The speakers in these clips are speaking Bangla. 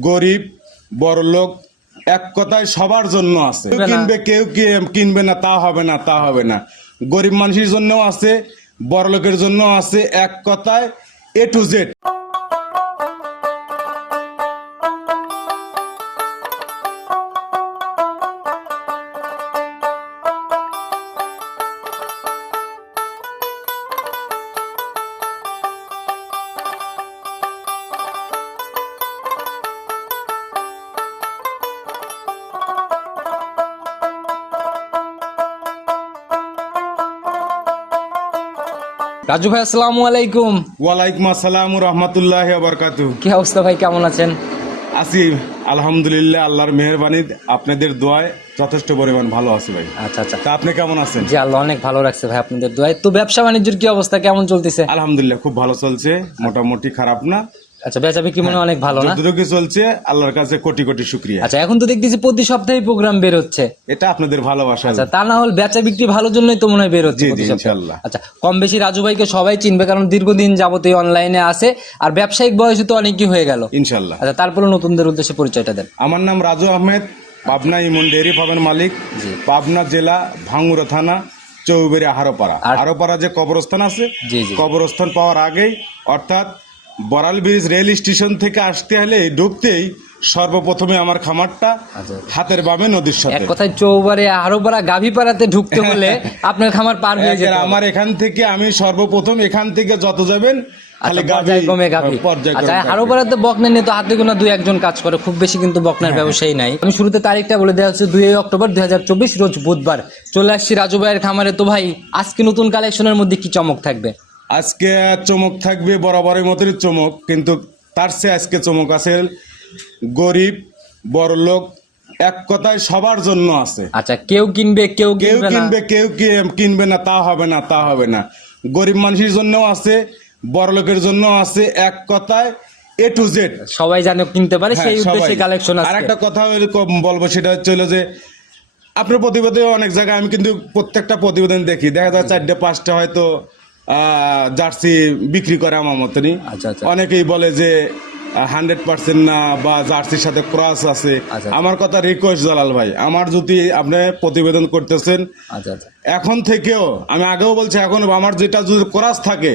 গরিব বড়লোক এক কথায় সবার জন্য আছে। কিনবে কেউ কি- কিনবে না তা হবে না তা হবে না। গরিব মানুষের জন্যও আছে বড়লোকের জন্য আছে এক কথায় এ টু জেড রাজু ভাই আসসালামু আলাইকুম। ওয়ালাইকুম আসসালাম রহমতুল্লাহ বরকাতু। কি অবস্থা ভাই কেমন আছেন? আসি আলহামদুলিল্লাহ আল্লাহর মেহরবানি আপনাদের দোয়ায় যথেষ্ট পরিমাণ ভালো আছি ভাই। আচ্ছা আচ্ছা। তা আপনি কেমন আছেন? জি আল্লাহ অনেক ভালো রাখছে ভাই আপনাদের দোয়ায়। তো ব্যবসা বাণিজ্যের কি অবস্থা কেমন চলতেছে? আলহামদুলিল্লাহ খুব ভালো চলছে মোটামুটি খারাপ না। আচ্ছা বেচা বিক্রি মনে হয় অনেক ভালো না? যতটুকু চলছে আল্লাহর কাছে কোটি কোটি শুক্রিয়া। আচ্ছা এখন তো দেখতেছি প্রতি সপ্তাহে প্রোগ্রাম বের হচ্ছে এটা আপনাদের ভালোবাসা। আচ্ছা তা না হলে বেচা বিক্রি ভালোর জন্যই তো মনে হয় বের হচ্ছে। ইনশাল্লাহ। আচ্ছা কম বেশি রাজু ভাইকে সবাই চিনবে কারণ দীর্ঘদিন যাবতীয় অনলাইনে আছে। আর ব্যবসায়িক বয়সে তো অনেকই হয়ে গেল। ইনশাল্লাহ আচ্ছা তারপরে নতুনদের উদ্দেশ্যে পরিচয়টা দেন। আমার নাম রাজু আহমেদ পাবনা ইমন ডেয়ারি ফার্মের মালিক। পাবনা জেলা ভাঙ্গুরা থানা চৌবেরি আহারোপাড়া। আর- আহারোপাড়া যে কবরস্থান আছে জি, জি। কবরস্থান পাওয়ার আগেই অর্থাৎ বড়াল ব্রিজ রেল স্টেশন থেকে আসতে হলে ঢুকতেই সর্বপ্রথমে আমার খামারটা আচ্ছা। হাতের বামে নদীর এক সাথে কথায় চৌবারে আরও পাড়া গাভী পাড়াতে ঢুকতে হলে আপনার খামার পার হয়ে হবে। আমার এখান থেকে আমি সর্বপ্রথম এখান থেকে যত যাবেন খালি আচ্ছা। আচ্ছা, বকনা নিয়ে তো হাতে গোনা দুই একজন কাজ করে খুব বেশি কিন্তু হ্যাঁ, বকনার ব্যবসায়ী নাই। আমি শুরুতে তারিখটা বলে দেওয়া হচ্ছে দুই অক্টোবর দুই হাজার চব্বিশ রোজ বুধবার। চলে আসছি রাজু ভাইয়ের খামারে। তো ভাই আজকে নতুন কালেকশনের মধ্যে কি চমক থাকবে? আজকে চমক থাকবে বরাবরের মতোই চমক কিন্তু তার চেয়ে আজকে চমক আছে গরিব বড়লোক এক কথায় সবার জন্য আছে। আচ্ছা কেউ কিনবে কেউ কেউ কিনবে কেউ কিনবে না তা হবে না তা হবে না। গরিব মানুষের জন্যও আছে বড়লোকের জন্য আছে এক কথায় এ টু জেড সবাই জানে কিনতে পারে হ্যাঁ, সেই উদ্দেশ্যে কালেকশন আর আছে একটা কথা বলব সেটা হচ্ছে হলো যে আপনার প্রতিবেদনে অনেক জায়গায় আমি কিন্তু প্রত্যেকটা প্রতিবেদন দেখি। দেখা যায় চারটে পাঁচটা হয়তো জার্সি বিক্রি করে আমার মতনই আচ্ছা, আচ্ছা। অনেকেই বলে যে হান্ড্রেড পার্সেন্ট না বা জার্সির সাথে ক্রস আছে আচ্ছা। আমার কথা রিকোয়েস্ট জালাল ভাই আমার যদি আপনি প্রতিবেদন করতেছেন আচ্ছা আচ্ছা এখন থেকেও আমি আগেও বলছি এখন আমার যেটা যদি ক্রস থাকে।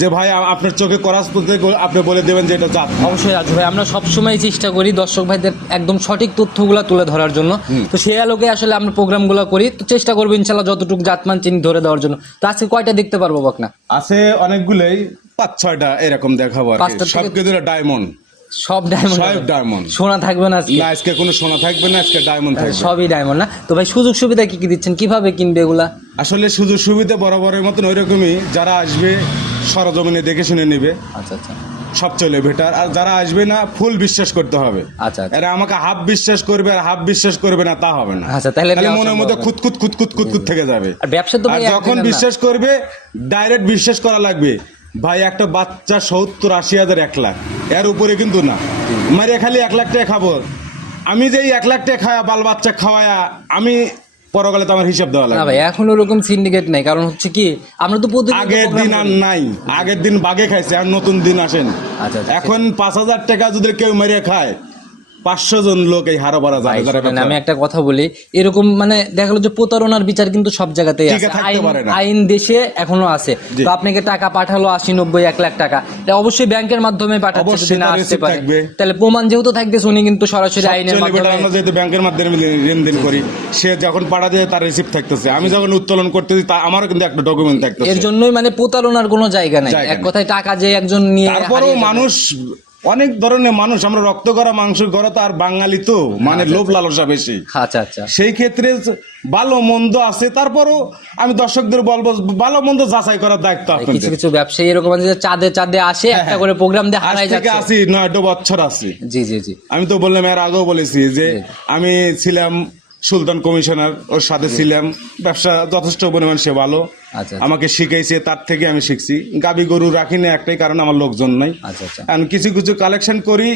যে ভাই আপনার চোখে করাস তুলতে আপনি বলে দেবেন যে এটা জাত অবশ্যই রাজু ভাই আমরা সবসময় চেষ্টা করি দর্শক ভাইদের একদম সঠিক তথ্যগুলো তুলে ধরার জন্য। তো সেই আলোকে আসলে আমরা প্রোগ্রামগুলো করি। তো চেষ্টা করব ইনশাল্লাহ যতটুকু জাতমান চিনি ধরে দেওয়ার জন্য। তো আজকে কয়টা দেখতে পারব বকনা? আছে অনেকগুলোই পাঁচ ছয়টা এরকম দেখাবো সবকে ডায়মন্ড। সব ডায়মন্ড সব ডায়মন্ড সোনা থাকবে না আজকে। না আজকে কোনো সোনা থাকবে না আজকে ডায়মন্ড থাকবে। সবই ডায়মন্ড না? তো ভাই সুযোগ সুবিধা কি কি দিচ্ছেন? কীভাবে কিনবে এগুলা? আসলে সুযোগ সুবিধা বরাবরের মতন যারা আসবে সরজমিনে দেখে শুনে নেবে। আচ্ছা আচ্ছা। সব চলে বেটার আর যারা আসবে না ফুল বিশ্বাস করতে হবে। আচ্ছা আচ্ছা। এরা আমাকে হাফ বিশ্বাস করবে আর হাফ বিশ্বাস করবে না তা হবে না। আচ্ছা, তাহলে মনের মধ্যে। খুঁতখুত খুঁতখুত খুঁতখুত থেকে যাবে। আর ব্যবসা তো যখন বিশ্বাস করবে ডাইরেক্ট বিশ্বাস করা লাগবে। ভাই একটা বাচ্চা সত্তর আশি হাজার এক লাখ। এর উপরে কিন্তু না। মারিয়া খালি এক লাখ টাকা খাব। আমি যে এক লাখ টাকা খাওয়া বাল বাচ্চা খাওয়ায়া আমি পরকালে তো আমার হিসাব দেওয়া লাগবে। ভাই এখন ওরকম সিন্ডিকেট নাই। কারণ হচ্ছে কি আমরা তো প্রতিদিন আগের দিন আর নাই। আগের দিন বাগে খাইছে আর নতুন দিন আসেন। আচ্ছা, আচ্ছা। এখন পাঁচ হাজার টাকা যদি কেউ মেরে খায় পাঁচশো জন লোক এই হারো পারা যায় আমি একটা কথা বলি এরকম মানে দেখা গেলো যে প্রতারণার বিচার কিন্তু সব জায়গাতেই আছে। আইন দেশে এখনও আছে। তো আপনাকে টাকা পাঠালো আশি নব্বই এক লাখ টাকা। অবশ্যই ব্যাংকের মাধ্যমে পাঠাচ্ছে না আসতে পারে। তাহলে প্রমাণ যেহেতু থাকতেছে উনি কিন্তু সরাসরি আইনের মাধ্যমে আমরা যেহেতু ব্যাংকের মাধ্যমে লেনদেন করি সে যখন পাঠা দেয় তার রিসিপ্ট থাকতেছে। আমি যখন উত্তোলন করতেছি তা আমারও কিন্তু একটা ডকুমেন্ট এর থাকতেছে। জন্যই মানে প্রতারণার কোনো জায়গা নাই। এক কথায় টাকা যে একজন নিয়ে তারপরেও মানুষ অনেক ধরনের মানুষ আমরা রক্ত করা মাংস করা তো আর বাঙালি তো মানে লোভ লালসা বেশি। আচ্ছা আচ্ছা। সেই ক্ষেত্রে ভালো মন্দ আছে তারপরও আমি দর্শকদের বলব ভালো মন্দ যাচাই করার দায়িত্ব কিছু আপনাদের। কিছু ব্যবসায়ী এরকম আছে যে চাঁদে চাঁদে আসে একটা করে প্রোগ্রাম দিয়ে হ্যাঁ, হারাই যাচ্ছে। আসি নয়টা বছর আছি। জি জি জি। আমি তো বললাম এর আগেও বলেছি যে আমি ছিলাম সুলতান কমিশনার ওর সাথে ছিলাম। ব্যবসা যথেষ্ট পরিমাণ সে ভালো। আচ্ছা আমাকে শিখাইছে তার থেকে আমি শিখছি। গাবি গরু রাখি না একটাই কারণ আমার লোকজন নাই। আচ্ছা আচ্ছা। আমি কিছু কিছু কালেকশন করি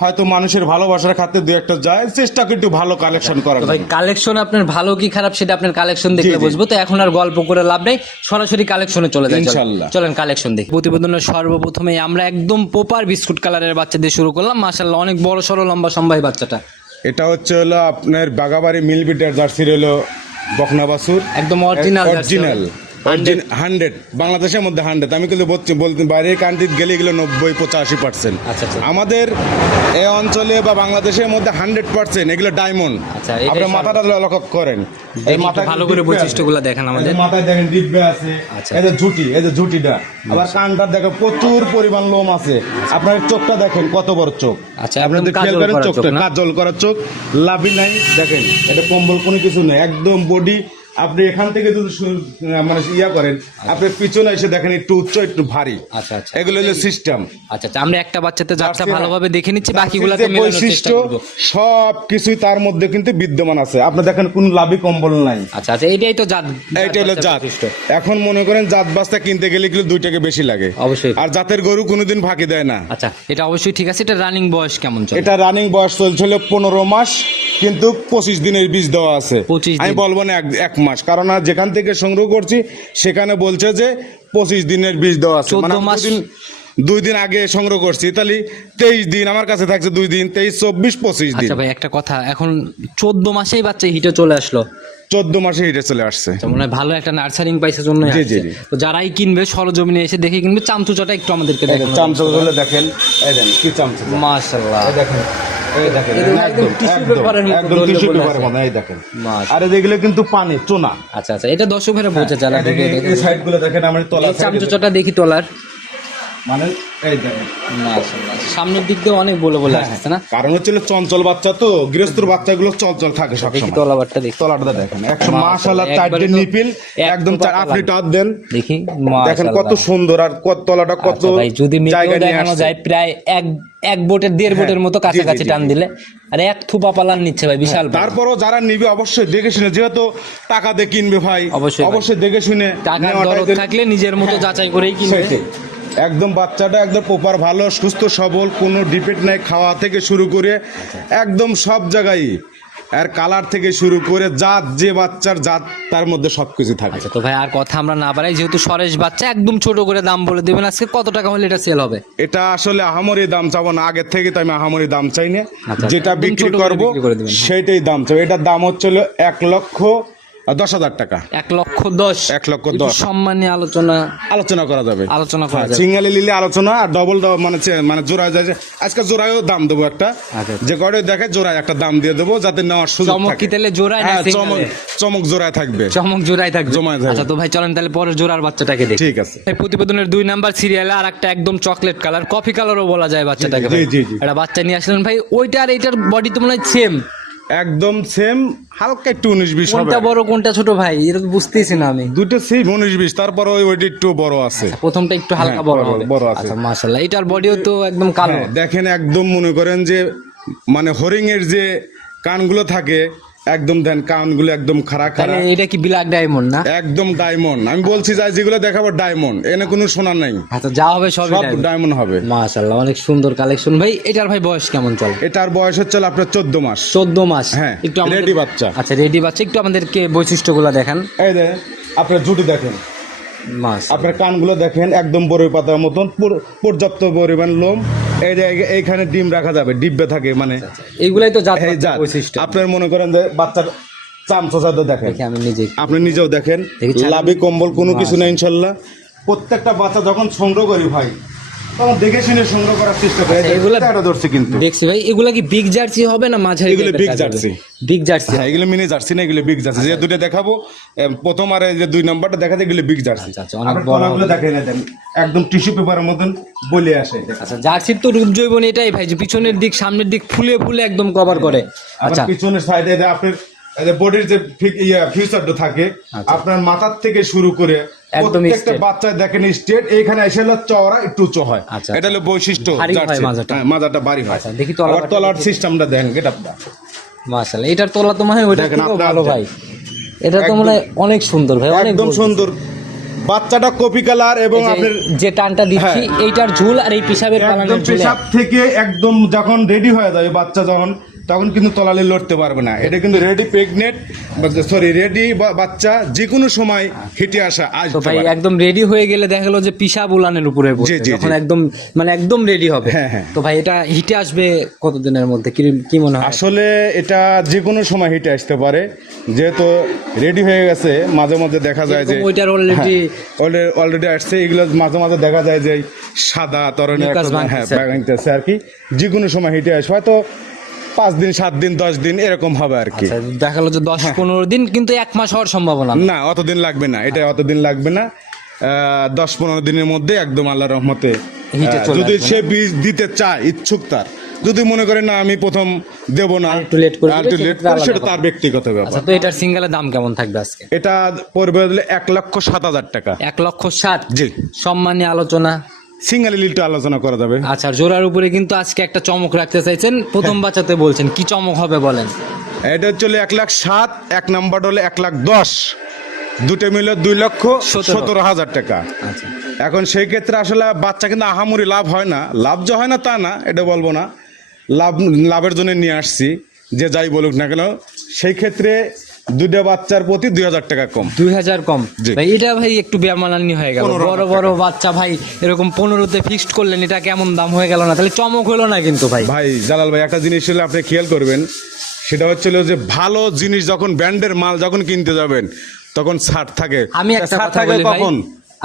হয়তো মানুষের ভালোবাসার খাতে দু একটা যায়। চেষ্টা করি একটু ভালো কালেকশন করার ভাই কালেকশন আপনার ভালো কি খারাপ সেটা আপনার কালেকশন দেখলে বুঝব। তো এখন আর গল্প করে লাভ নেই। সরাসরি কালেকশনে চলে যাই চলেন। ইনশাল্লাহ। চলেন কালেকশন দেখি। প্রতিবেদনের সর্বপ্রথমে আমরা একদম পোপার বিস্কুট কালারের বাচ্চা দিয়ে শুরু করলাম। মাশাল্লাহ অনেক বড় সড়ো লম্বা সম্ভাই বাচ্চাটা। এটা হচ্ছে হলো আপনার বাগাবাড়ি মিল বিটার জার্সির হলো বকনা বাসুর একদম অরিজিনাল অরিজিনাল হান্ড্রেড বাংলাদেশের মধ্যে হান্ড্রেড আমি কিন্তু বলছি বলতে বাইরের গেলে এগুলো নব্বই পঁচাশি পার্সেন্ট আচ্ছা, আচ্ছা। আমাদের এই অঞ্চলে বা বাংলাদেশের মধ্যে হান্ড্রেড পার্সেন্ট এগুলো ডায়মন্ড আচ্ছা, আপনার মাথাটা লক্ষ্য করেন। দেখি একটু ভালো করে বৈশিষ্ট্যগুলো দেখান আমাদের। মাথায় দেখেন ডিব্বে আছে। এই যে ঝুটি এই যে ঝুটিটা। আবার কানটা দেখেন প্রচুর পরিমাণ লোম আছে। আপনার চোখটা দেখেন কত বড় চোখ। আচ্ছা, আপনি খেয়াল করেন চোখটা? কাজল করা চোখ। লাভি নাই। দেখেন এটা কম্বল কোনো কিছু নেই। একদম বডি আপনি এখান থেকে যদি মানে ইয়া করেন আপনি পিছনে এসে দেখেন একটু উচ্চ একটু ভারী। আচ্ছা আচ্ছা। এগুলো হলো সিস্টেম আচ্ছা আচ্ছা আমরা একটা বাচ্চাতে যাচ্ছে ভালোভাবে দেখে নিচ্ছি বাকিগুলোতে বৈশিষ্ট্য করব। সব কিছুই তার মধ্যে কিন্তু বিদ্যমান আছে। আপনি দেখেন কোন লাভি কম্বল নাই। আচ্ছা আচ্ছা এটাই তো জাত এইটা হলো জাত। এখন মনে করেন জাত বাস্তা কিনতে গেলে কিন্তু দুই টাকা বেশি লাগে। অবশ্যই। আর জাতের গরু কোনোদিন ফাঁকি দেয় না। আচ্ছা এটা অবশ্যই ঠিক আছে এটা রানিং বয়স কেমন চলে? এটা রানিং বয়স চলছিল পনেরো মাস কিন্তু পঁচিশ দিনের বীজ দেওয়া আছে। 25 দিন। আমি বলব না এক- এক মাস। কারণ আর যেখান থেকে সংগ্রহ করছি সেখানে বলছে যে পঁচিশ দিনের বীজ দেওয়া আছে। মানে মাস- দুই দিন আগে সংগ্রহ করছি। তাহলে তেইশ দিন আমার কাছে থাকছে দুই দিন তেইশ চব্বিশ পঁচিশ দিন। আচ্ছা ভাই একটা কথা এখন চোদ্দ মাসেই বাচ্চা হিটে চলে আসলো? চোদ্দ মাসে হিটে চলে আসছে। মনে হয় ভালো একটা নার্সারিং পাইছে জন্য জি, জি। তো যারাই কিনবে সরজমিনে এসে দেখে কিনবে চামচুচাটা একটু আমাদেরকে দেখেন চামচা গুলো দেখেন। এই দেন কি চামচা মাশাআল্লাহ। দেখেন। এই দেখেন একদম একদম tissue একদম paper এর মতো একদম দলে টিস্যু পেপারের মতো এই দেখেন। আর এগুলো কিন্তু পানি চুনা। আচ্ছা আচ্ছা এটা দর্শক ভাইরা বোঝা যায় এই দেখেন, আমার তলা দেখি তোলার। মানে এই দেখেন মাশাআল্লাহ সামনের দিক দিয়ে অনেক বলে বলে আসছে না? কারণ হচ্ছে চঞ্চল বাচ্চা তো গৃহস্থর বাচ্চাগুলো চঞ্চল থাকে দেখি তলাবারটা দেখি। তলাটা দেখেন একশো মাশাআল্লাহ, চারটে নিপিল একদম চার আপনি দেন। দেখি দেখেন কত সুন্দর আর কত তলাটা কত আচ্ছা যদি জায়গা দেখানো যায় প্রায় এক এক বোটের দেড় হ্যাঁ, বোটের মতো কাছাকাছি টান দিলে। আর এক থুপা পালান নিচ্ছে ভাই বিশাল তারপরও যারা নিবে অবশ্যই দেখে শুনে যেহেতু টাকা দিয়ে কিনবে ভাই অবশ্যই অবশ্যই দেখে শুনে তো- থাকলে নিজের মতো যাচাই করেই কিনবে। একদম বাচ্চাটা একদম প্রপার ভালো সুস্থ সবল কোনো ডিপেট নাই খাওয়া থেকে শুরু করে একদম সব জায়গায় আর কালার থেকে শুরু করে জাত যে বাচ্চার জাত তার মধ্যে সবকিছু থাকে। আচ্ছা তো ভাই আর কথা আমরা না বাড়াই যেহেতু সরেশ বাচ্চা একদম ছোট করে দাম বলে দেবেন আজকে কত টাকা হলে এটা সেল হবে? এটা আসলে আহামরি দাম চাবো না আগের থেকে তো আমি আহামরি দাম চাই না। আচ্ছা, যেটা বিক্রি করব হ্যাঁ। সেটাই দাম চাবো এটার দাম হচ্ছিল এক লক্ষ দশ হাজার টাকা। এক লক্ষ দশ। এক লক্ষ দশ। সম্মানে আলোচনা। আলোচনা করা যাবে। আলোচনা করা যাবে। সিঙ্গেলে নিলে আলোচনা আর ডবল মানে মানে জোড়ায় যায় আজকে জোড়ায়ও দাম দেবো একটা। আচ্ছা। যে কড়ে দেখে জোড়ায় একটা দাম দিয়ে দেবো যাতে নেওয়ার সুযোগ চমক কি তাহলে জোড়ায় না হ্যাঁ চমক চমক জোড়ায় থাকবে। চমক জোড়াই থাকবে। জমায় থাকবে। আচ্ছা তো ভাই চলেন তাহলে পরের জোড়ার বাচ্চাটাকে দেখি। ঠিক আছে। এই প্রতিবেদনের দুই নাম্বার সিরিয়ালে আর একটা একদম চকলেট কালার কফি কালারও বলা যায় বাচ্চাটাকে জি, জি। একটা বাচ্চা নিয়ে আসলেন ভাই ওইটা আর এইটার বডি তো মনে হয় সেম একদম সেম হালকা একটু উনিশ বিশ কোনটা বড় কোনটা ছোট ভাই? এটা তো বুঝতেইছি না আমি। দুটো সেম উনিশ বিশ তারপর ওই ওইটা একটু বড় আছে। প্রথমটা একটু হালকা হ্যাঁ, বড় বড়- হবে। বড় আছে। মাসাল্লাহ মাশাআল্লাহ এটার বডিও তো একদম কালো। হ্যাঁ, দেখেন একদম মনে করেন যে মানে হরিং এর যে কানগুলো থাকে একদম দেন কানগুলো একদম খাড়া তাহলে খাড়া এটা কি ব্ল্যাক ডায়মন্ড না? একদম ডায়মন্ড আমি বলছি যে যেগুলো দেখাবো ডায়মন্ড এনে কোনো সোনা নাই। আচ্ছা যা হবে সব ডায়মন্ড হবে। মাশাআল্লাহ অনেক সুন্দর কালেকশন ভাই এটার ভাই বয়স কেমন চলে? এটার বয়স হচ্ছে আপনার চোদ্দ মাস। চোদ্দ মাস। হ্যাঁ, একটু আমাদের- ready বাচ্চা। আচ্ছা রেডি বাচ্চা। একটু আমাদেরকে বৈশিষ্ট্যগুলো দেখান। এই যে আপনার জুটি দেখেন। মাস আপনার কানগুলো দেখেন একদম বড়ই পাতার মতন পর্যাপ্ত পরিমাণ লোম। এই যে এইখানে ডিম রাখা যাবে ডিব্বে থাকে মানে। এইগুলাই তো জাত এই বৈশিষ্ট্য। আপনার মনে করেন যে বাচ্চার চামচা দেখেন। দেখি আমি নিজে আপনি নিজেও দেখেন। দেখি লাভি কম্বল কোনো কিছু নেই ইনশাল্লাহ। প্রত্যেকটা বাচ্চা যখন সংগ্রহ করি ভাই তখন দেখে শুনে সংগ্রহ করার চেষ্টা করি। আচ্ছা, এগুলা- ধরছে কিন্তু। দেখছি ভাই এগুলা কি বিগ জার্সি হবে না মাঝারি এগুলো। বিগ জার্সি হ্যাঁ এগুলো মিনি জার্সি না এগুলো বিগ জার্সি যে দুটো দেখাবো প্রথম আর যে দুই নাম্বারটা দেখাতে এগুলো বিগ জার্সি আচ্ছা, আচ্ছা, অনেক বড় দেন, একদম টিস্যু পেপারের মতন বলে আসে আচ্ছা জার্সির তো রূপ জৈবন এটাই ভাই যে পিছনের দিক সামনের দিক ফুলে ফুলে একদম কভার করে। আচ্ছা। পিছনের সাইডে আপনার বডির যে ফিউচারটা থাকে আপনার মাথার থেকে শুরু করে আচ্ছা। প্রত্যেকটা বাচ্চা দেখেন স্টেট এইখানে এসে হলো চওড়া একটু উঁচু হয়। আচ্ছা, এটা হলো বৈশিষ্ট্য হয়। মাজাটা। হ্যাঁ, বাড়ি হয়। আচ্ছা, দেখি তলার সিস্টেমটা দেখেন গেটআপটা মাশাআল্লাহ এটার তোলা তো মনে হয় ওইটা ভালো ভাই। এটা তো মনে হয় অনেক সুন্দর ভাই অনেক একদম সুন্দর। বাচ্চাটা কপি কালার এবং যে- আপনার যে টানটা দিচ্ছি হ্যাঁ। এইটার ঝুল আর এই পিসাবের একদম পালানের ঝুলে। পেশাব থেকে একদম যখন রেডি হয়ে যাবে বাচ্চা যখন তখন কিন্তু তলালে লড়তে পারবে না। এটা কিন্তু রেডি প্রেগনেন্ট সরি রেডি বাচ্চা যে কোনো সময় হেঁটে আসা তো আসতে ভাই একদম রেডি হয়ে গেলে দেখা গেলো যে পিসাব উলানের উপরে যখন একদম মানে একদম রেডি হবে। হ্যাঁ, হ্যাঁ। তো ভাই এটা হিটে আসবে কতদিনের মধ্যে? কি কি মনে হয়? আসলে এটা যে কোনো সময় হিটে আসতে পারে। যেহেতু রেডি হয়ে গেছে মাঝে মাঝে দেখা যায় যে ওইটার already- অলরেডি আসছে। এগুলো মাঝে মাঝে দেখা যায় যে সাদা তরণের হ্যাঁ আর কি। যে কোনো সময় হিটে আসবে হয়তো পাঁচ দিন সাত দিন দশ দিন এরকম হবে আর কি। আচ্ছা, দেখা গেলো যে দশ পনেরো দিন কিন্তু এক মাস হওয়ার সম্ভাবনা না। অতদিন লাগবে না এটা অতদিন লাগবে না। দশ পনেরো দিনের মধ্যে একদম আল্লাহ রহমতে যদি সে বীজ দিতে চায় ইচ্ছুক তার যদি মনে করে না আমি প্রথম দেব না সেটা তার ব্যক্তিগত আচ্ছা ব্যাপার তো এটার সিঙ্গেলের দাম কেমন থাকবে আজকে? এটা পড়বে এক লক্ষ সাত হাজার টাকা। এক লক্ষ ষাট? জি। সম্মানী আলোচনা। সিঙ্গেল লিলটা আলোচনা করা যাবে। আচ্ছা জোড়ার উপরে কিন্তু আজকে একটা চমক রাখতে চাইছেন। প্রথম হ্যাঁ। বাচ্চাতে বলছেন কি চমক হবে বলেন? এটা হচ্ছে এক লাখ সাত এক নাম্বার হলে এক লাখ দশ। দুটো মিলে দুই লক্ষ সতেরো। সতেরো হাজার টাকা। আচ্ছা। এখন সেই ক্ষেত্রে আসলে বাচ্চা কিন্তু আহামরি লাভ হয় না। লাভ যে হয় না তা না এটা বলব না। লাভ লাভের জন্য নিয়ে আসছি যে যাই বলুক না কেন। সেই ক্ষেত্রে দুইটা বাচ্চার প্রতি দুই হাজার টাকা কম। দুই হাজার কম। ভাই এটা ভাই একটু বেমানানি হয়ে গেল। বড় বড় বাচ্চা ভাই এরকম পনেরোতে ফিক্সড করলেন এটা কেমন দাম হয়ে গেল না? তাহলে চমক হলো না কিন্তু ভাই? ভাই জালাল ভাই একটা জিনিস হলে আপনি খেয়াল করবেন সেটা হচ্ছিল যে ভালো জিনিস যখন ব্র্যান্ডের মাল যখন কিনতে যাবেন তখন ছাড় থাকে। আমি একটা কথা বলি কখন?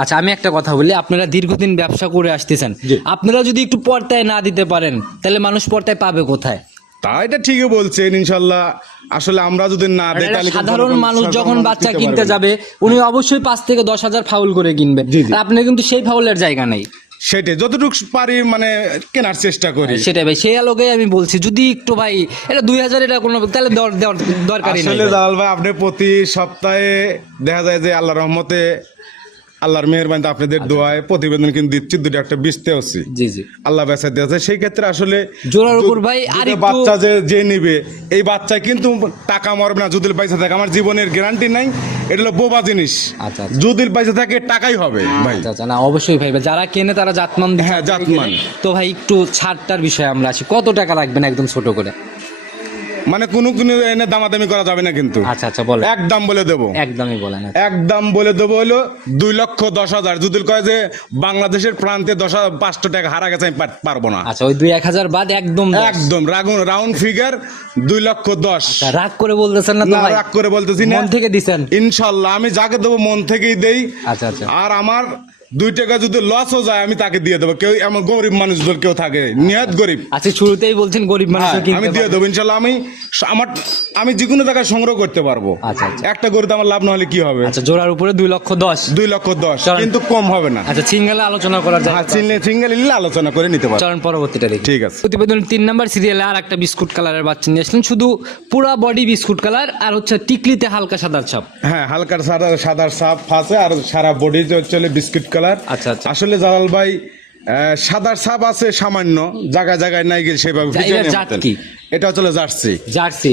আচ্ছা আমি একটা কথা বলি আপনারা দীর্ঘদিন ব্যবসা করে আসতেছেন। আপনারা যদি একটু পর্দায় না দিতে পারেন তাহলে মানুষ পর্দায় পাবে কোথায়? তা এটা ঠিকই বলছেন ইনশাল্লাহ। আসলে আমরা যদি না তাহলে সাধারণ মানুষ যখন বাচ্চা কিনতে যাবে উনি অবশ্যই পাঁচ থেকে দশ হাজার ফাউল করে কিনবে। আপনার কিন্তু সেই ফাউলের জায়গা নেই। সেটাই যতটুকু পারি মানে কেনার চেষ্টা করি। সেটাই ভাই সেই আলোকে আমি বলছি যদি একটু ভাই এটা দুই হাজার এটা কোনো তাহলে দর- দর- আসলে। জালাল ভাই আপনি প্রতি সপ্তাহে দেখা যায় যে আল্লাহ রহমতে আল্লাহর মেহরবানিতে আপনাদের দোয়ায় প্রতিবেদন কিন্তু দিচ্ছি দুটো একটা বিচতে হচ্ছি। জি জি। আল্লাহ বেসা দিয়েছে সেই ক্ষেত্রে আসলে জোড়ার উপর ভাই আর বাচ্চা যে যে নিবে এই বাচ্চা কিন্তু টাকা মরবে না যদি পয়সা থাকে। আমার জীবনের গ্যারান্টি নাই এটা হলো বোবা জিনিস। আচ্ছা, আচ্ছা। যদি পয়সা থাকে টাকাই হবে ভাই। আচ্ছা আচ্ছা। না অবশ্যই ভাই যারা কেনে তারা জাতমান হ্যাঁ, জাতমান। তো ভাই একটু ছাড়টার বিষয়ে আমরা আসি। কত টাকা রাখবেন একদম ছোট করে? মানে কোনো কোনো এনে দামাদামি করা যাবে না কিন্তু। আচ্ছা আচ্ছা বলেন। এক দাম বলে দেবো। একদমই বলেন এক দাম বলে দেবো হলো দুই লক্ষ দশ হাজার। যদি কয় যে বাংলাদেশের প্রান্তে দশ পাঁচশো টাকা হারা গেছে আমি পারব না। আচ্ছা ওই দুই এক হাজার বাদ একদম একদম রাগুন রাউন্ড ফিগার দুই লক্ষ দশ। আচ্ছা, রাগ করে বলতেছেন না না রাগ করে বলতেছি না। মন থেকে দিছেন। ইনশাল্লাহ আমি যাকে দেবো মন থেকেই দেই। আচ্ছা আচ্ছা। আর আমার দুই টাকা যদি লসও যায় আমি তাকে দিয়ে দেবো। কেউ গরিব মানুষদের কেউ থাকে নিহাত গরিব। আচ্ছা শুরুতেই বলছেন গরিব মানুষ হ্যাঁ, আমি দিয়ে দেবো। ইনশাল্লাহ আমি আমার আমি যে কোনো জায়গায় সংগ্রহ করতে পারব। আচ্ছা, আচ্ছা। একটা গরুতে আমার লাভ না হলে কি হবে? আচ্ছা জোড়ার উপরে দুই লক্ষ দশ। দুই লক্ষ দশ কিন্তু কম হবে না। আচ্ছা সিঙ্গেলে আলোচনা হ্যাঁ সিঙ্গেল সিঙ্গেল নিলে আলোচনা করে নিতে পারব। চলেন পরবর্তীটা দেখি। ঠিক আছে। প্রতিবেদন তিন নাম্বার সিরিয়ালে আর একটা বিস্কুট কালারের বাচ্চা নিয়ে আসলেন। শুধু পুরা বডি বিস্কুট কালার আর হচ্ছে টিকলিতে হালকা সাদার ছাপ। হ্যাঁ হালকা সাদা সাদার সাপ ফাঁসে আর সারা বডি চলে বিস্কিট কালার আচ্ছা, আচ্ছা। আসলে জালাল ভাই সাদার সাপ আছে সামান্য জায়গায় জায়গায় নাই গেলে সেভাবে? এটা হচ্ছে জার্সি। জার্সি।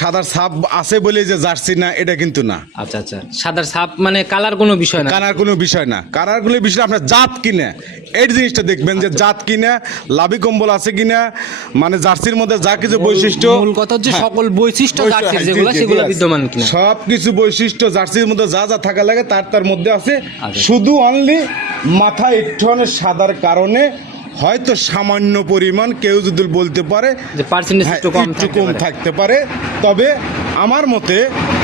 সাদার সাপ আছে বলে যে জার্সি না এটা কিন্তু না। আচ্ছা আচ্ছা। সাদার সাপ মানে কালার কোনো বিষয় না? কানার কোনো বিষয় না। কালার কোনো বিষয় আপনার জাত কিনে। এই জিনিসটা দেখবেন যে জাত কিনা লাভি কম্বল আছে কিনা মানে জার্সির মধ্যে যা কিছু বৈশিষ্ট্য মূল কথা হচ্ছে হ্যাঁ। সকল বৈশিষ্ট্য জার্সির হ্যাঁ, যেগুলো সেগুলো বিদ্যমান কিনা। সব কিছু বৈশিষ্ট্য জার্সির মধ্যে যা যা থাকা লাগে তার তার মধ্যে আছে। আচ্ছা। শুধু অনলি মাথা একটু সাদার কারণে হয়তো সামান্য পরিমাণ কেউ যদি বলতে পারে হ্যাঁ, একটু কম থাকতে পারে। থাকতে পারে তবে আমার মতে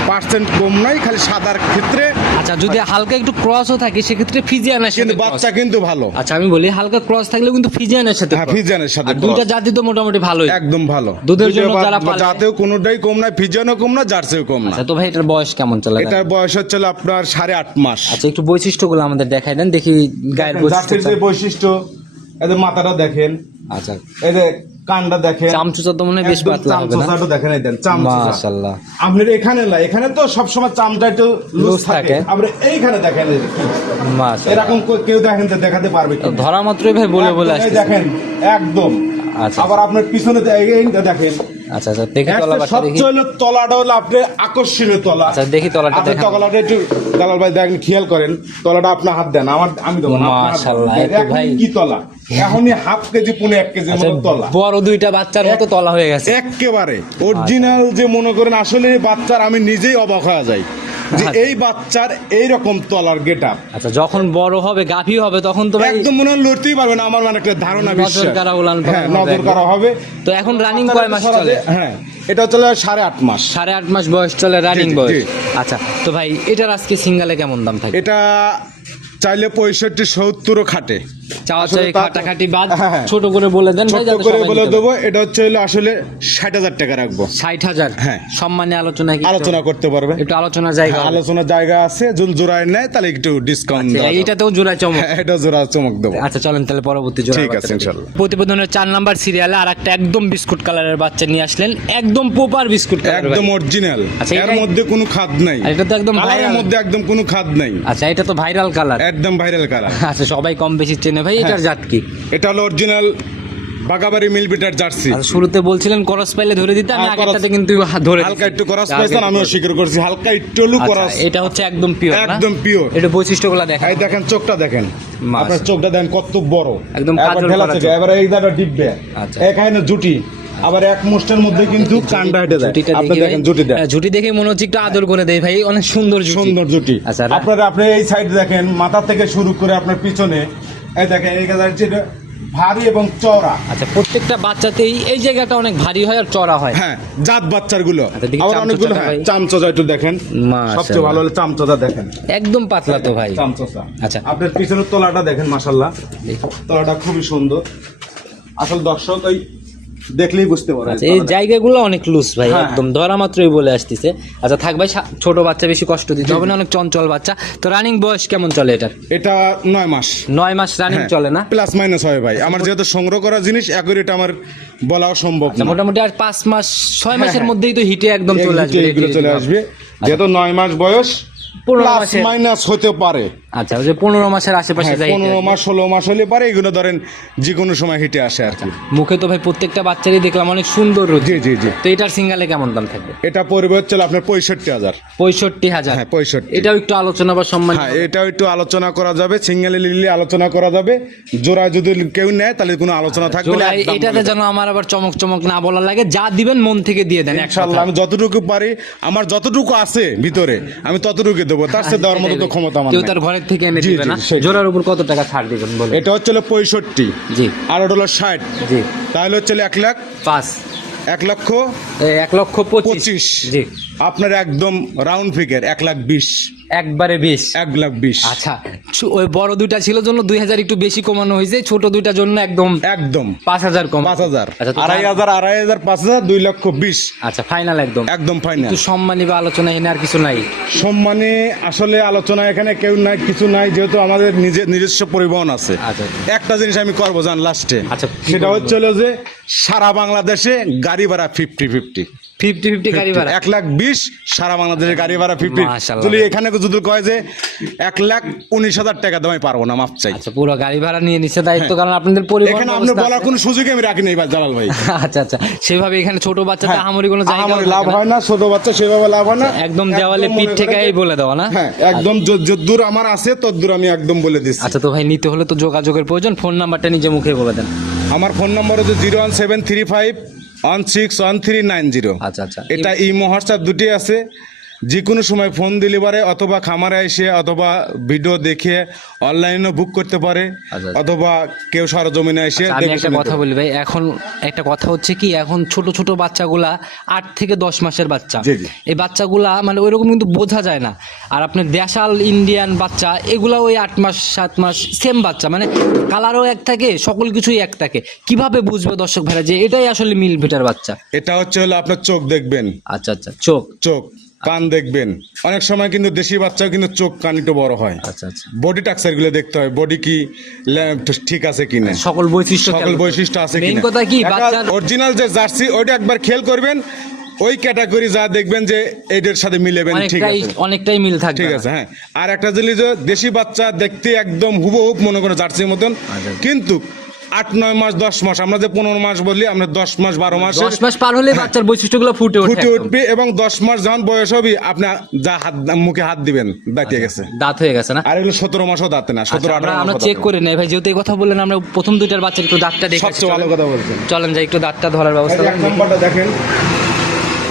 পার্সেন্ট কম নাই খালি সাদার ক্ষেত্রে আচ্ছা যদি হালকা একটু ক্রসও থাকে সেক্ষেত্রে ফিজিয়ানের সাথে কিন্তু বাচ্চা কিন্তু ভালো। আচ্ছা আমি বলি হালকা ক্রস থাকলেও কিন্তু ফিজিয়ানের সাথে হ্যাঁ। ফিজানের সাথে দুইটা জাতি তো মোটামুটি ভালোই। একদম ভালো। দুধের জন্য যারা পালে- জাতেও কোনোটাই কম না ফিজিয়ানও কম না জার্সিও কম না। আচ্ছা তো ভাই এটার বয়স কেমন চলে এটার বয়স হচ্ছে আপনার সাড়ে আট মাস। আচ্ছা একটু বৈশিষ্ট্যগুলো আমাদের দেখাই দেন দেখি গায়ের বৈশিষ্ট্য বৈশিষ্ট্য এদের মাথাটা দেখেন। আচ্ছা। এদের কানটা দেখেন। চামচুচা তো মনে বেশ পাতলা হবে না? চামচুচাটা দেখেন এই দেন চামচুচা মাশাআল্লাহ। আপনার এখানে না এখানে তো সবসময় চামটা একটু লুজ থাকে। এইখানে দেখেন মাশাআল্লাহ। এরকম কেউ দেখেন তো দেখাতে পারবে কি? ধরা মাত্রই ভাই বলে বলে একদম আসছে দেখেন একদম। আচ্ছা। আবার আপনার পিছনে এইটা দেখেন। আচ্ছা আচ্ছা দেখি তলা দেখি। সবচেয়ে হলো তলাটা হলো আকর্ষণীয় তলা। আচ্ছা দেখি তলাটা তলাটা একটু দালাল ভাই দেখেন খেয়াল করেন। তলাটা আপনার হাত দেন আমার আমি দেবো না। মাশাআল্লাহ, ভাই- কি তলা? এখনই হাফ কেজি পুনে এক কেজি আচ্ছা মতো তলা। বড় দুইটা বাচ্চার মতো তলা হয়ে গেছে। একেবারে। অরিজিনাল যে মনে করেন আসলে বাচ্চার আমি নিজেই অবাক হয়ে যাই যে আচ্ছা। এই বাচ্চার এই রকম তলার গেট আচ্ছা যখন বড় হবে গাভী হবে তখন তো একদম মনে হয় লড়তেই পারবে না আমার মানে একটা ধারণা বিশ্বাস। কারা উলান হ্যাঁ নজর। কারা হবে। তো এখন রানিং কয় মাস চলে? হ্যাঁ এটা চলে সাড়ে আট মাস। সাড়ে আট মাস বয়স চলে রানিং বয়স। আচ্ছা তো ভাই এটার আজকে সিঙ্গালে কেমন দাম থাকে? এটা চাইলে পঁয়ষট্টি সত্তরও খাটে। বাদ হ্যাঁ, হ্যাঁ। ছোট করে বলে দেন ভাই করে বলে দেবো এটা হচ্ছে হলো আসলে ষাট হাজার টাকা রাখব। ষাট হাজার? হ্যাঁ। সম্মানে আলোচনা আলোচনা করতে পারবে। একটু আলোচনার জায়গা হ্যাঁ, হবে। আলোচনার জায়গা আছে যদি জোড়ায় নেয় তাহলে একটু ডিসকাউন্ট আচ্ছা, এইটাতেও জোড়া চমক। এটা জোড়া চমক দেবো। আচ্ছা চলেন তাহলে পরবর্তী জোড়া ঠিক আছে। প্রতিবেদনের চার নাম্বার সিরিয়ালে আর একটা একদম বিস্কুট কালারের বাচ্চা নিয়ে আসলেন। একদম পোপার বিস্কুট কালার একদম অরিজিনাল আচ্ছা, এর মধ্যে কোনো খাদ নাই। এটা তো একদম viral। মধ্যে একদম কোনো খাদ নাই। আচ্ছা এটা তো ভাইরাল কালার একদম ভাইরাল কালার আচ্ছা সবাই কম বেশি চেনে ভাই এটার জাত কি? এটা হলো অরিজিনাল বাগাবাড়ি মিলবিটার জার্সি। আচ্ছা, শুরুতে বলছিলেন করস পাইলে ধরে দিতে আমি হ্যাঁ, আগেরটাতে কিন্তু ধরে হালকা একটু করাস পাইছেন আমিও স্বীকার করছি হালকা একটু হলু আচ্ছা, করাস। এটা হচ্ছে একদম পিওর একদম পিওর এটা বৈশিষ্ট্যগুলো দেখা এই দেখেন চোখটা দেখেন। আপনার চোখটা দেখেন কত বড়। একদম কাজল করা চোখ। এবারে এই দাঁড়া ডিব্বে আচ্ছা। এখানে জুটি আবার এক মুষ্টের মধ্যে কিন্তু কান্ডা হেঁটে যায়। আপনি দেখেন। জুটি ঝুটি দেখে মনে হচ্ছে একটু আদর করে দেয় ভাই অনেক সুন্দর সুন্দর জুটি। আচ্ছা, আপনার আপনি এই সাইড দেখেন মাথা থেকে শুরু করে আপনার পিছনে এই দেখেন এই গাছটা ভারী এবং চড়া আচ্ছা প্রত্যেকটা বাচ্চাতেই এই জায়গাটা অনেক ভারী হয় আর চড়া হয়। হ্যাঁ জাত বাচ্চারগুলো আচ্ছা, আবার অনেকগুলো। হ্যাঁ একটু দেখেন। সবচেয়ে ভালো হলো দেখেন। একদম পাতলা তো ভাই। আচ্ছা। আপনার পিছনের তলাটা দেখেন মাশাল্লাহ দেখি। তলাটা খুবই সুন্দর। আসল দর্শক ওই দেখলেই বুঝতে পারে আচ্ছা এই জায়গাগুলো অনেক লুজ ভাই হ্যাঁ, একদম ধরা মাত্রই বলে আসতেছে। আচ্ছা থাক ভাই সা- ছোট বাচ্চা বেশি কষ্ট দিতে হবে না অনেক চঞ্চল বাচ্চা। তো রানিং বয়স কেমন চলে এটার? এটা নয় মাস। নয় মাস রানিং চলে না? প্লাস মাইনাস হয় ভাই। আমার যেহেতু সংগ্রহ করা জিনিস অ্যাকুরেট আমার বলাও সম্ভব আচ্ছা, না। মোটামুটি আর পাঁচ মাস ছয় মাসের হ্যাঁ। মধ্যেই তো হিটে একদম চলে আসবে এগুলো চলে আসবে। যেহেতু নয় মাস বয়স প্লাস মাসের- মাইনাস হতে পারে। আচ্ছা ওই যে পনেরো মাসের আশেপাশে হ্যাঁ, পনেরো মাস ষোলো মাস হলে পারে এগুলো ধরেন যে কোনো সময় হিটে আসে আর কি। মুখে তো ভাই প্রত্যেকটা বাচ্চারই দেখলাম অনেক সুন্দর জি জি জি। তো এটার সিঙ্গালে কেমন দাম থাকবে? এটা পড়বে হচ্ছে আপনার পঁয়ষট্টি হাজার। পঁয়ষট্টি হাজার। হ্যাঁ পঁয়ষট্টি। এটাও একটু আলোচনা বা সম্মান হ্যাঁ এটাও একটু আলোচনা করা যাবে সিঙ্গেলে লিলে আলোচনা করা যাবে। জোড়া যদি কেউ নেয় তাহলে কোনো আলোচনা থাকবে না এটাতে যেন আমার আবার চমক চমক না বলা লাগে যা দিবেন মন থেকে দিয়ে দেন। আমি যতটুকু পারি আমার যতটুকু আছে ভিতরে আমি ততটুকু দেবো। তার সাথে দেওয়ার মতো তো ক্ষমতা আমার কেউ নাই। তার ঘরের থেকে এনে জি, দিবে জি, না। সেটাই। জোড়ার উপর কত টাকা ছাড় দিবেন বলে এটা হচ্ছে পঁয়ষট্টি। জি। আর ওটা হলো ষাট। জি। তাহলে হচ্ছে এক লাখ। পাঁচ। এক লক্ষ এ, এক লক্ষ পঁচিশ। পঁচিশ। জি। আপনার একদম রাউন্ড ফিগার এক লাখ বিশ। একবারে বিশ। এক লাখ বিশ। আচ্ছা ওই বড় দুইটা ছিল জন্য দুই হাজার একটু বেশি কমানো হয়েছে ছোট দুইটার জন্য একদম একদম। পাঁচ হাজার কম। পাঁচ হাজার। আচ্ছা আড়াই হাজার আড়াই হাজার পাঁচ হাজার দুই লক্ষ বিশ। আচ্ছা ফাইনাল একদম। একদম ফাইনাল সম্মানী বা আলোচনা এনে আর কিছু নাই। সম্মানে আসলে আলোচনা এখানে কেউ নাই কিছু নাই যেহেতু আমাদের নিজের নিজস্ব পরিবহন আছে। আচ্ছা একটা জিনিস আমি করব জান লাস্টে আচ্ছা, সেটা করব? হচ্ছে হলো যে সারা বাংলাদেশে গাড়ি ভাড়া ফিফটি ফিফটি ফিফটি ফিফটি গাড়ি ভাড়া। এক লাখ বিশ সারা বাংলাদেশের গাড়ি ভাড়া ফিফটি এখানে যদি কয় যে এক লাখ উনিশ হাজার টাকা দামে পারব না মাপ চাই। আচ্ছা পুরো গাড়ি ভাড়া নিয়ে নিচ্ছে দায়িত্ব কারণ আপনাদের এখানে আপনি বলার কোনো সুযোগই আমি রাখি নাই জালাল ভাই। আচ্ছা আচ্ছা সেভাবে এখানে ছোট বাচ্চাদের হ্যাঁ, আহামরি কোনো জায়গা লাভ হয় না ছোট বাচ্চা সেভাবে লাভ হয় না। একদম দেওয়ালে পিঠ যে- বলে দেওয়া না? হ্যাঁ একদম য- যদ্দূর আমার আছে তদ্দূর আমি একদম বলে দিচ্ছি। আচ্ছা তো ভাই নিতে হলে তো যোগাযোগের প্রয়োজন ফোন নাম্বারটা নিজে মুখে বলে দেন। আমার ফোন নম্বর হচ্ছে zero one seven three five one six one three nine zero. আচ্ছা আচ্ছা। এটা ইমো হোয়াটসঅ্যাপ দুটি আছে যে কোনো সময় ফোন দিলে পারে অথবা খামারে এসে অথবা ভিডিও দেখে অনলাইনে বুক করতে পারে আচ্ছা। অথবা কেউ সরজমিনে এসে আচ্ছা, আমি একটা কথা বলি ভাই এখন একটা কথা হচ্ছে কি এখন ছোট ছোট বাচ্চাগুলা আট থেকে দশ মাসের বাচ্চা। এই বাচ্চাগুলা মানে ওইরকম কিন্তু বোঝা যায় না। আর আপনার দেশাল ইন্ডিয়ান বাচ্চা এগুলা ওই আট মাস সাত মাস সেম বাচ্চা মানে কালারও এক থাকে সকল কিছুই এক থাকে। কীভাবে বুঝবে দর্শক ভাইরা যে এটাই আসলে মিল ভিটার বাচ্চা? এটা হচ্ছে হলো আপনার চোখ দেখবেন। আচ্ছা আচ্ছা চোখ। চোখ। কান দেখবেন। অনেক সময় কিন্তু দেশি বাচ্চাও কিন্তু চোখ কান একটু বড় হয়। আচ্ছা আচ্ছা। বডি টাক্সারগুলো দেখতে হয়। বডি কি ঠিক আছে কিনা সকল বৈশিষ্ট্য সকল বৈশিষ্ট্য আছে কিনা কথা কি অরিজিনাল যে জার্সি ওইটা একবার খেয়াল করবেন। ওই ক্যাটাগরি যা দেখবেন যে এটার সাথে মিলেবেন ঠিক আছে। অনেকটাই মিল থাকবে। ঠিক আছে হ্যাঁ। আর একটা জিনিস দেশি বাচ্চা দেখতে একদম হুবহুব মনে করো জার্সির মতন। আচ্ছা। কিন্তু আট নয় মাস দশ মাস আমরা যে পনেরো মাস বলি আমরা দশ মাস বারো মাস দশ মাস পার হলে বাচ্চার বৈশিষ্ট্যগুলো ফুটে ফুটে উঠবে এবং দশ মাস যখন বয়স হবে আপনি যা হাত মুখে হাত দিবেন দাঁতিয়ে গেছে। দাঁত হয়ে গেছে না? আর এগুলো সতেরো মাসও দাঁতে না সতেরো আচ্ছা, আমরা আঠারো আমরা চেক করে নেই। ভাই যেহেতু এই কথা বললেন আমরা প্রথম দুইটার বাচ্চার একটু দাঁতটা। দেখে সবচেয়ে ভালো কথা বলছেন। চলেন যাই একটু দাঁতটা ধরার ব্যবস্থা দেখেন।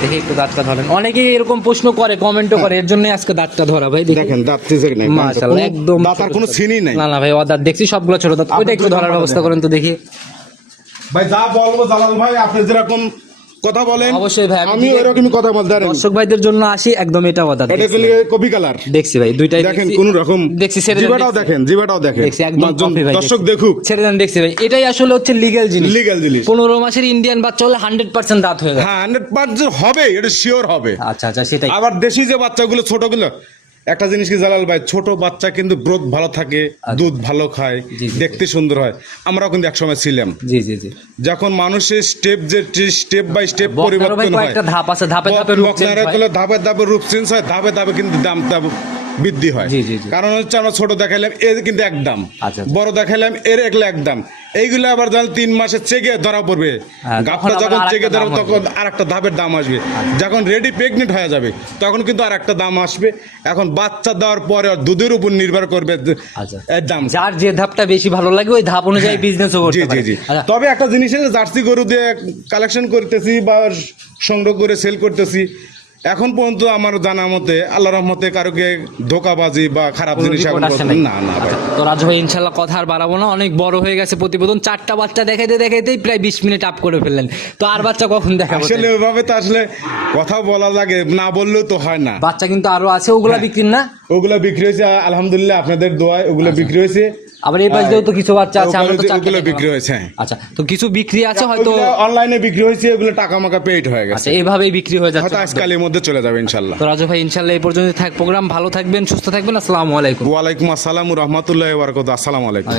দেখি একটু দাঁতটা ধরেন। অনেকেই এরকম প্রশ্ন করে কমেন্টও করে এর জন্য আজকে দাঁতটা ধরা ভাই দেখেন দাঁত চিজে নাই মাশাআল্লাহ একদম দাঁত আর কোনো সিনই নাই। না না ভাই ও দাঁত দেখছি সবগুলো ছোট দাঁত। ওইটা একটু ধরার ব্যবস্থা করেন তো দেখি। ভাই যা বলব জালাল ভাই আপনি যেরকম কথা বলেন। অবশ্যই ভাই, আমি ওইরকমই কথা বলতে পারেন। দর্শক ভাইদের জন্য আসি একদম এটা দাঁত এটা কপি কালার। দেখছি ভাই দুইটাই দেখেন। কোন রকম দেখছি ছেড়ে জিবাটাও দেখেন জিবাটাও দেখেন। দেখছি একদম কপি ভাই দর্শক। দেখুক। ছেড়ে দেন দেখছি ভাই। এটাই আসলে হচ্ছে লিগ্যাল জিনিস। লিগ্যাল জিনিস। পনেরো মাসের ইন্ডিয়ান বাচ্চা হলে হান্ড্রেড পার্সেন্ট দাঁত হয়ে যায়। হ্যাঁ হান্ড্রেড পার্সেন্ট হবে এটা শিওর হবে। আচ্ছা আচ্ছা সেটাই। আবার দেশি যে বাচ্চাগুলো ছোটগুলো একটা জিনিস কি জালাল ভাই ছোট বাচ্চা কিন্তু গ্রোথ ভালো থাকে দুধ ভালো খায় আচ্ছা। দেখতে সুন্দর হয় আমরাও কিন্তু একসময় ছিলাম জি জি জি যখন মানুষের স্টেপ যে স্টেপ বাই স্টেপ পরিবর্তন হয় একটা ধাপ আছে ধাপে ধাপে রূপ change হয়। ধাপে ধাপে রূপ চেঞ্জ হয় ধাপে ধাপে কিন্তু দাম দাম বৃদ্ধি হয়। কারণ হচ্ছে আমরা ছোট দেখাইলাম এর কিন্তু এক দাম। আচ্ছা। বড় দেখাইলাম এর একলে এক দাম। এইগুলো আবার যখন তিন মাসের চেকে ধরা পড়বে। হ্যাঁ, তখন যখন চেকে ধরা আচ্ছা। তখন আর একটা ধাপের দাম আসবে। যখন রেডি প্রেগনেন্ট হয়ে যাবে তখন কিন্তু আর একটা দাম আসবে। এখন বাচ্চা দেওয়ার পরে দুধের উপর নির্ভর করবে আচ্ছা। এর দাম। যার যে ধাপটা বেশি ভালো লাগে ওই ধাপ অনুযায়ী বিজনেসও হ্যাঁ। জি জি জি। আচ্ছা, তবে একটা জিনিস আছে, জার্সি গরু দিয়ে কালেকশন করতেছি বা সংগ্রহ করে সেল করতেছি। এখন পর্যন্ত আমার জানা মতে আল্লাহ রহমতে কারোকে ধোকাবাজি বা খারাপ জিনিস এখন? না না আচ্ছা, তো রাজু ভাই ইনশাল্লাহ কথা আর বাড়াবো না। অনেক বড় হয়ে গেছে প্রতিবেদন। চারটা বাচ্চা দেখাইতে দেখাইতেই প্রায় বিশ মিনিট আপ করে ফেললেন। তো আর বাচ্চা কখন দেখাবো আসলে ওইভাবে তো আসলে কথা বলা লাগে না বললেও তো হয় না। বাচ্চা কিন্তু আরও আছে ওগুলা হ্যাঁ। বিক্রি না? ওগুলো বিক্রি হয়েছে আলহামদুলিল্লাহ আপনাদের দোয়ায় ওগুলো বিক্রি হয়েছে। আবার এই পাশ দিয়েও তো কিছু বাচ্চা আছে আমরা তো চারটা বিক্রি হয়েছে। হ্যাঁ। আচ্ছা তো কিছু বিক্রি আছে হয়তো অনলাইনে বিক্রি হয়েছে এগুলো টাকা মাকা পেইড হয়ে গেছে। আচ্ছা এইভাবেই বিক্রি হয়ে যাচ্ছে। হয়তো আজকালের মধ্যে চলে যাবে ইনশাল্লাহ তো রাজু ভাই ইনশাআল্লাহ এই পর্যন্ত থাক প্রোগ্রাম ভালো থাকবেন সুস্থ থাকবেন আসসালামু আলাইকুম। ওয়ালাইকুম আসসালাম ওয়া করব আসসালামু আলাইকুম।